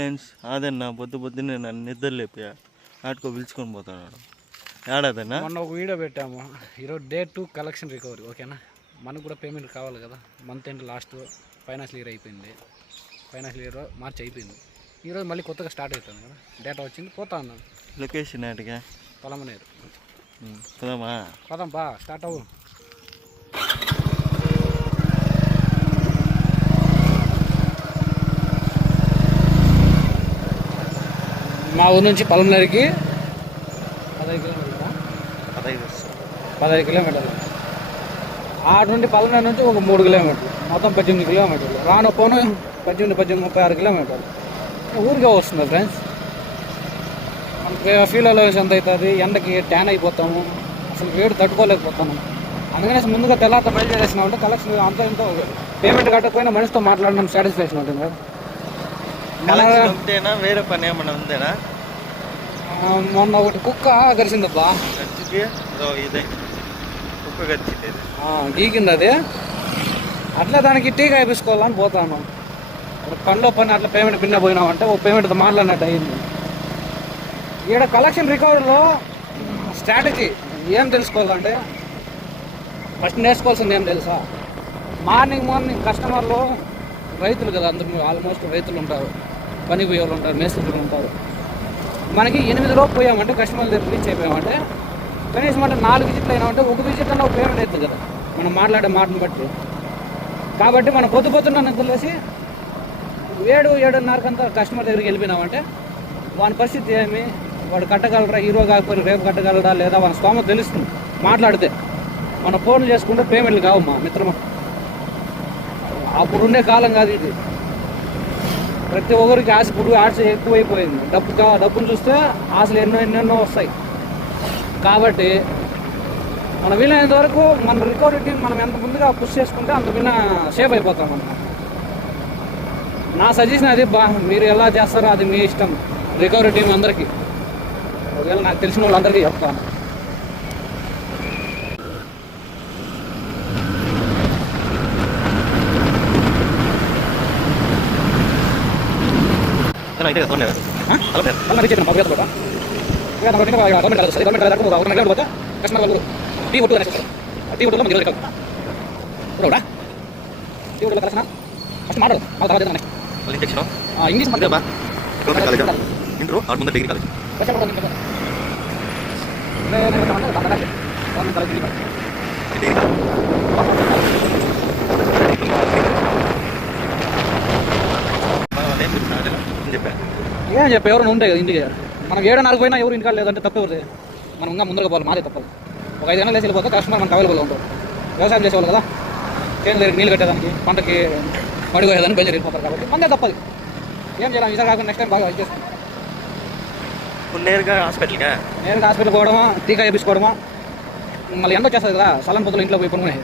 Friends అదన్నా పొద్దున్నే నన్ను నిద్ర లేపా ఆటకో పిలుచుకొని పోతున్నాడు. ఏడాదన్నా మొన్న ఒక వీడియో పెట్టాము. ఈరోజు డే 2 కలెక్షన్ రికవరీ. ఓకేనా, మనకు కూడా పేమెంట్ కావాలి కదా. Month end last financial year అయిపోయింది. ఫైనాన్షియల్ ఇయర్ మార్చి అయిపోయింది. ఈరోజు మళ్ళీ కొత్తగా స్టార్ట్ అవుతుంది కదా. డేటా వచ్చింది, పోతా ఉన్నాను. లొకేషన్ ఆటగా పొలమనేరు. పోదామా? పోదాం బా, స్టార్ట్ అవ్వు. మా ఊరు నుంచి పొలంనేరుకి 15 కిలోమీటర్లు. 15 కిలోమీటర్లు. ఆటు నుండి పొలంనేరు నుంచి ఒక 3 కిలోమీటర్లు, మొత్తం 18 కిలోమీటర్లు. రాను పోను 18, 36 కిలోమీటర్లు. ఊరికే వస్తుంది ఫ్రెండ్స్. మనకి ఫీల్ అలవెన్స్ ఎంత అవుతుంది, ఎండకి ట్యాన్ అయిపోతాము, అసలు వేడి తట్టుకోలేకపోతాము. అందుకనేసి ముందుగా తెల్లారితో బయలుదేరేసినామంటే కలెక్షన్ అంతా ఇంత పేమెంట్ కట్టకపోయినా మనిషితో మాట్లాడడం సాటిస్ఫాక్షన్ ఉంటుంది కదా. వేరే పని ఏమన్నా ఉందేనా? మొన్న ఒకటి కుక్క గరిచిందబ్బా. గీకింది అది. అట్లా దానికి టీ కాయిపించుకోవాలని పోతాను. పనిలో పని అట్లా పేమెంట్ పిన్న పోయినామంటే ఓ పేమెంట్తో మాట్లాడినట్టు అయింది. ఈడ కలెక్షన్ రికవరీలో స్ట్రాటజీ ఏం తెలుసుకోవాలంటే ఫస్ట్ నేర్చుకోవాల్సింది ఏం తెలుసా? మార్నింగ్ కస్టమర్లు రైతులు కదా, అందరూ ఆల్మోస్ట్ రైతులు ఉంటారు, పని పోయే వాళ్ళు ఉంటారు, మేస్త్రులు ఉంటారు. మనకి 8 లోపు పోయామంటే కస్టమర్ దగ్గర రీచ్ అయిపోయామంటే కనీసం అంటే 4 విజిట్లు అయినామంటే ఒక విజిట్ అన్న పేమెంట్ అవుతుంది కదా మనం మాట్లాడే మాటను బట్టి. కాబట్టి మనం పొద్దున్న నిద్రలేసి 7-7:30 కస్టమర్ దగ్గరికి వెళ్ళిపోయినామంటే వాని పరిస్థితి ఏమి, వాడు కట్టగలరా, హీరో కాకపోతే రేపు కట్టగలరా లేదా వాని స్తోమత తెలుస్తుంది. మాట్లాడితే మన ఫోన్లు చేసుకుంటే పేమెంట్లు కావు మా మిత్రమా. అప్పుడుండే కాలం కాదు ఇది. ప్రతి ఒక్కరికి ఆశ ఎక్కువైపోయింది. డబ్బును చూస్తే ఆశలు ఎన్నెన్నో వస్తాయి. కాబట్టి మనం వీలైనంత వరకు మన రికవరీ టీం మనం ఎంత ముందుగా పుష్ చేసుకుంటే అంత విన్న సేఫ్ అయిపోతాం మనం. నా సజెషన్ అది మీరు ఎలా చేస్తారో అది మీ ఇష్టం. రికవరీ టీం అందరికీ, ఒకవేళ నాకు తెలిసిన వాళ్ళందరికీ చెప్తాను. ఏం చెప్పి ఎవరైనా ఉంటాయి కదా ఇంటికి. మనం 7:30 పోయినా ఎవరు ఇంటికాడ లేదంటే తప్పు ఎవరిది? మనం ఇంకా ముందరగా పోవాలి, మాదే తప్పదు. ఒక 5 గంటలు లేచి వెళ్ళిపోతే కస్టమర్ మనకు అవైలబుల్గా ఉంటారు. వ్యవసాయం చేసేవాళ్ళు కదా, చేను దగ్గరికి నీళ్ళు కట్టేదానికి, పంటకి మడి కోయేదానికి బయలుదేరి వెళ్ళిపోతారు. కాబట్టి మనదే తప్పదు. ఏం చేయాలి? ఈసారి కాకుండా నెక్స్ట్ టైం బాగా చేస్తాం. నేరుగా హాస్పిటల్కి పోవడమా, టీకా వేయించుకోవడమా, మళ్ళీ ఎండ వచ్చేస్తుంది కదా, సలన్ పొద్దులు ఇంట్లో పోయి పనుకునే.